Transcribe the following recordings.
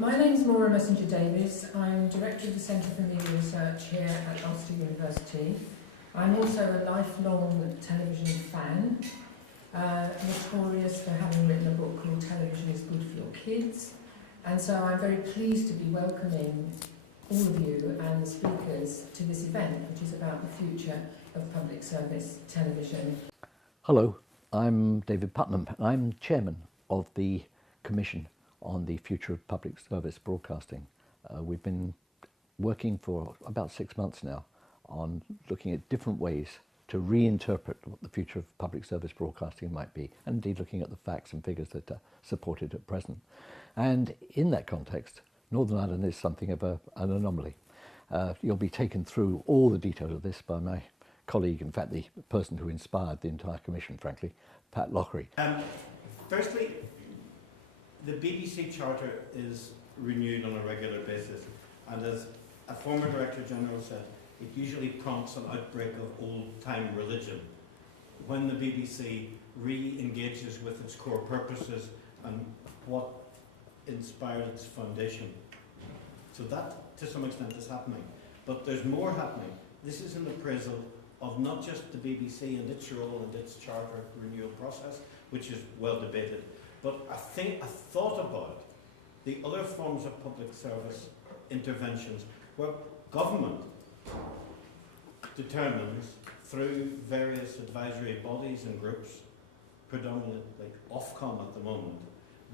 My name is Maura Messenger-Davies. I'm Director of the Centre for Media Research here at Ulster University. I'm also a lifelong television fan, notorious for having written a book called Television is Good for Your Kids. And so I'm very pleased to be welcoming all of you and the speakers to this event, which is about the future of public service television. Hello, I'm David Putnam. I'm Chairman of the Commission on the Future of Public Service Broadcasting. We've been working for about 6 months now on looking at different ways to reinterpret what the future of public service broadcasting might be, and indeed looking at the facts and figures that are supported at present. And in that context, Northern Ireland is something of an anomaly. You'll be taken through all the details of this by my colleague, in fact the person who inspired the entire commission, frankly, Pat Loughery. Firstly, the BBC Charter is renewed on a regular basis, and as a former Director General said, it usually prompts an outbreak of old-time religion when the BBC re-engages with its core purposes and what inspired its foundation. So that, to some extent, is happening. But there's more happening. This is an appraisal of not just the BBC and its role and its charter renewal process, which is well debated, but I thought about the other forms of public service interventions where government determines through various advisory bodies and groups, predominantly Ofcom at the moment,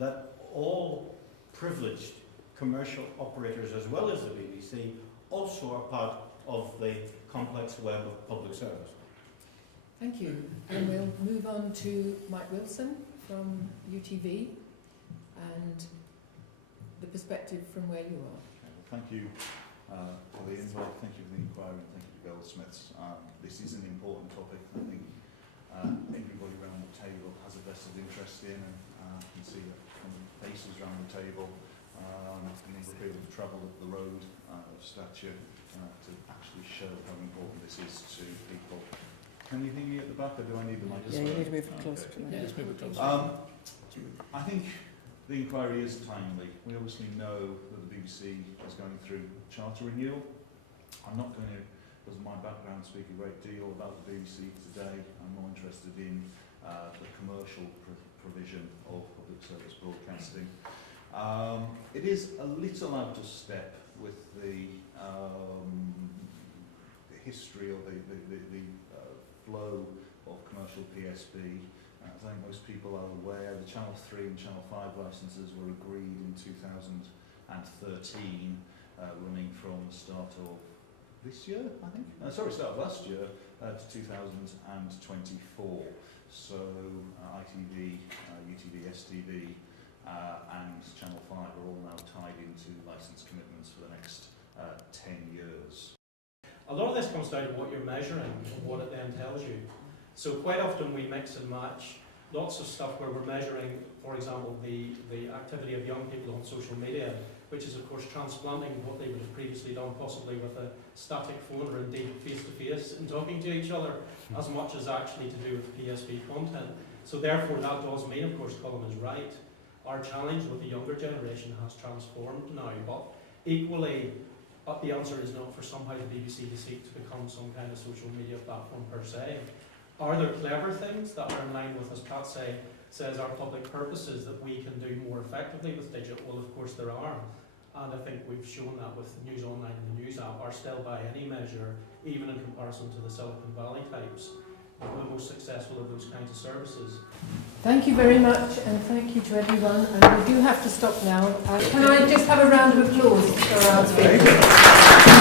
that all privileged commercial operators as well as the BBC also are part of the complex web of public service. Thank you. And we'll move on to Mike Wilson from UTV and the perspective from where you are. Thank you for the invite, thank you for the inquiry, and thank you to Goldsmiths. This is an important topic. I think everybody around the table has a vested interest in, and I can see that from the faces around the table, need to be able to travel up the road of stature to actually show how important this is to people. Can you hear me at the back, or do I need the microphone? Yeah, you need to move closer to me. Yeah, just move it closer. I think the inquiry is timely. We obviously know that the BBC is going through charter renewal. I'm not going to, because of my background, speak a great deal about the BBC today. I'm more interested in the commercial provision of public service broadcasting. It is a little out of step with the history or the flow of commercial PSB. As I think most people are aware, the Channel 3 and Channel 5 licences were agreed in 2013, running from the start of this year, I think? Start of last year to 2024. So ITV, UTV, STV and Channel 5 are all now tied into licence commitments for the next 10 years. A lot of this comes down to what you're measuring and what it then tells you. So quite often we mix and match lots of stuff where we're measuring, for example, the activity of young people on social media, which is of course transplanting what they would have previously done, possibly with a static phone or indeed face-to-face and talking to each other, as much as actually to do with PSB content. So therefore that does mean, of course, Colin is right, our challenge with the younger generation has transformed now, but equally the answer is not for somehow the BBC to seek to become some kind of social media platform per se. Are there clever things that are in line with, as Pat says, our public purposes that we can do more effectively with digital? Well, of course there are. And I think we've shown that with News Online and the News app are still by any measure, even in comparison to the Silicon Valley types, the most successful of those kinds of services. Thank you very much, and thank you to everyone. And we do have to stop now. Can I just have a round of applause for our speakers?